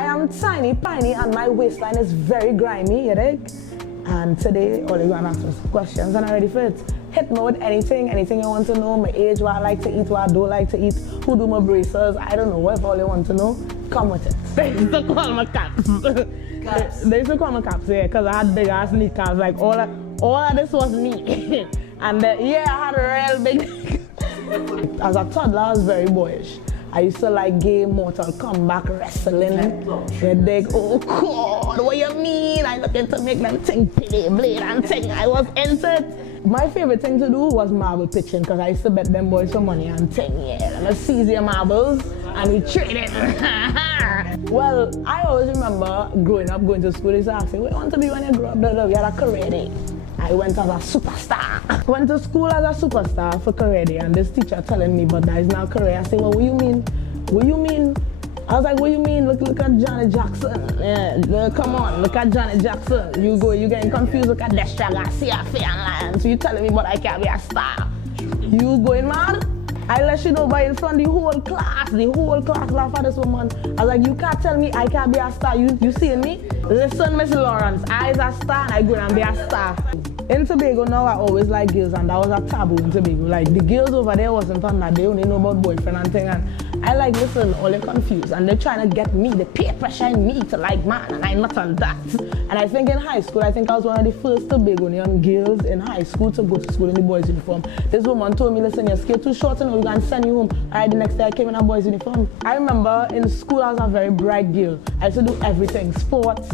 I am tiny, piney, and my waistline is very grimy, you dig? And today, all you're gonna ask me some questions, and I'm ready for it. Hit me with anything you want to know, my age, what I like to eat, what I don't like to eat, who do my braces, I don't know, whatever all you want to know, come with it. They used to call me caps. They used to call me caps, yeah, because I had big ass knee calves, like all of this was me. And yeah, I had a real big. As a toddler, I was very boyish. I used to like game, Mortal Kombat, wrestling. You dig? Oh God, what you mean? I looking to make them think pity blade and thing. I was into it. My favorite thing to do was marble pitching because I used to bet them boys some money and thing. Yeah, let's seize your marbles and we trade it. Well, I always remember growing up, going to school. They used to ask me, what do you want to be when you grow up? We had a career day. I went as a superstar. Went to school as a superstar for career day, and this teacher telling me, but that is not career. I say, well, what you mean? What you mean? I was like, what you mean? Look at Johnny Jackson. Yeah, come on, look at Johnny Jackson. You getting confused, look at Destra Garcia, Fair and Lion. So you telling me, but I can't be a star. You going mad? I let you know, but in front of the whole class laugh at this woman. I was like, you can't tell me I can't be a star. You seeing me? Listen, Miss Lawrence, I is a star and I go and be a star. In Tobago now, I always like girls, and that was a taboo in Tobago. Like, the girls over there wasn't on that. They only know about boyfriend and thing. And I like, listen, all they're confused. And they're trying to get me, they peer pressuring me to like man, and I'm not on that. And I think in high school, I think I was one of the first Tobagonian girls in high school to go to school in the boys' uniform. This woman told me, listen, your skirt too short, and we're going to send you home. All right, the next day I came in a boys' uniform. I remember in school, I was a very bright girl. I used to do everything, sports,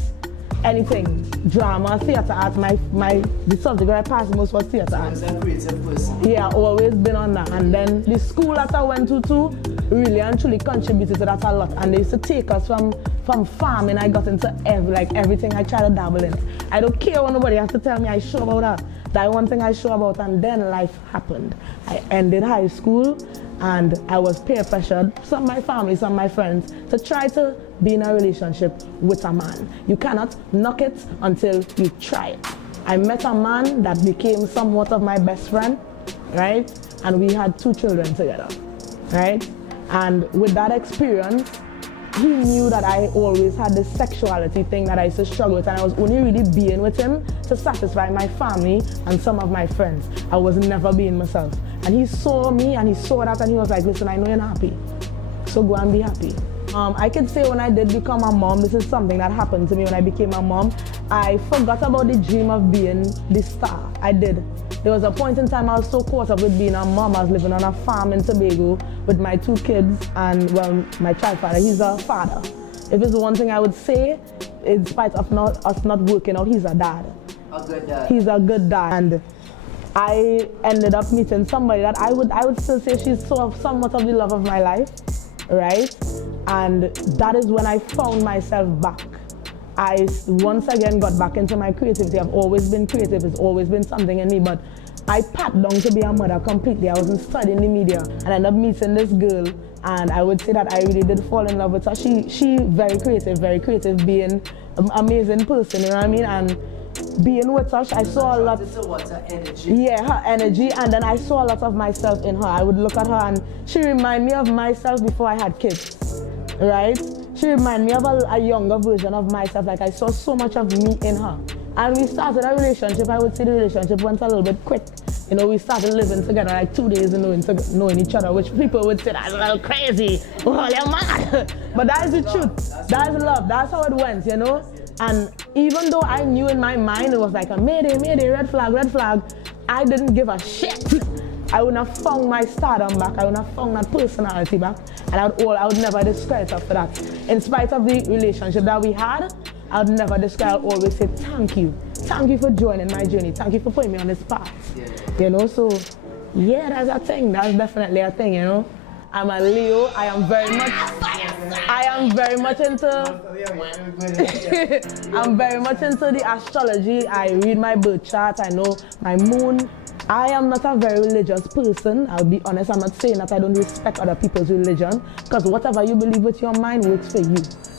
anything, drama, theater art. The subject that I passed most was theater art. A creative person. Yeah, always been on that. And then the school that I went to too really and truly contributed to that a lot. And they used to take us from farming. I got into everything I tried to dabble in. I don't care what nobody has to tell me. I sure about that. That one thing I sure about. And then life happened. I ended high school and I was peer pressured, some of my family, some of my friends, to try to be in a relationship with a man. You cannot knock it until you try it. I met a man that became somewhat of my best friend, right? And we had 2 children together, right? And with that experience, he knew that I always had this sexuality thing that I used to struggle with, and I was only really being with him to satisfy my family and some of my friends. I was never being myself. And he saw me and he saw that and he was like, listen, I know you're not happy, so go and be happy. I could say when I did become a mom, this is something that happened to me when I became a mom. I forgot about the dream of being the star. I did. There was a point in time I was so caught up with being a mom. I was living on a farm in Tobago with my 2 kids and, well, my child father. He's a father. If it's one thing I would say, in spite of us not working out, he's a dad. A good dad. He's a good dad. And I ended up meeting somebody that I would still say she's somewhat of the love of my life, right? And that is when I found myself back. I once again got back into my creativity. I've always been creative. It's always been something in me, but I pat down to be a mother completely. I wasn't studying the media, and I ended up meeting this girl, and I would say that I really did fall in love with her. She very creative, being an amazing person, you know what I mean? And being with her, I saw a lot. Her energy. Yeah, her energy, and then I saw a lot of myself in her. I would look at her, and she reminded me of myself before I had kids, right? She reminded me of a younger version of myself. Like, I saw so much of me in her. And we started a relationship. I would say the relationship went a little bit quick. You know, we started living together like 2 days and knowing each other, which people would say that's a little crazy. Oh, you're mad. But that is the truth. That is love. That's how it went, you know? And even though I knew in my mind it was like a mayday, red flag, I didn't give a shit. I wouldn't have found my stardom back. I wouldn't have found that personality back. And I would never discredit her for that. In spite of the relationship that we had, I would never discredit. I would always say thank you. Thank you for joining my journey. Thank you for putting me on this path. Yeah. You know, so yeah, that's a thing. That's definitely a thing, you know. I'm a Leo. I am very much into I'm very much into the astrology. I read my birth chart. I know my moon. I am not a very religious person. I'll be honest. I'm not saying that I don't respect other people's religion, because whatever you believe with your mind works for you.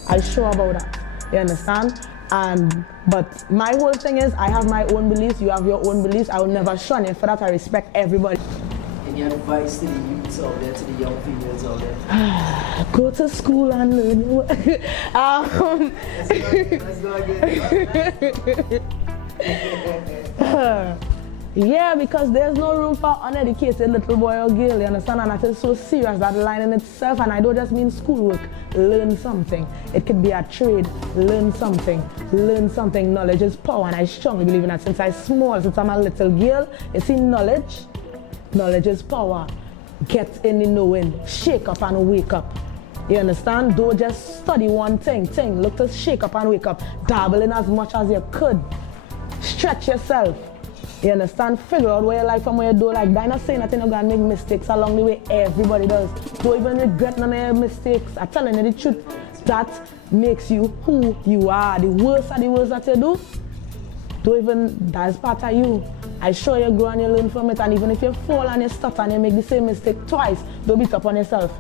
I'm sure about that. You understand? But my whole thing is, I have my own beliefs. You have your own beliefs. I will never shun it. For that, I respect everybody. In any advice to the youths out there, to the young females out there? Go to school and learn. Let's go again. Yeah, because there's no room for uneducated little boy or girl, you understand? And that is so serious, that line in itself. And I don't just mean schoolwork. Learn something. It could be a trade. Learn something. Learn something. Knowledge is power, and I strongly believe in that. Since I'm small, since I'm a little girl, you see, knowledge is power. Get in the knowing. Shake up and wake up. You understand? Don't just study one thing. Look to shake up and wake up. Dabble in as much as you could. Stretch yourself. You understand? Figure out where you like from where you don't like. I'm not saying that you're going to make mistakes along the way. Everybody does. Don't even regret none of your mistakes. I'm telling you the truth. That makes you who you are. The worst of the worst that you do, that's part of you. I show you grow and you learn from it. And even if you fall and you stutter and you make the same mistake twice, don't beat up on yourself.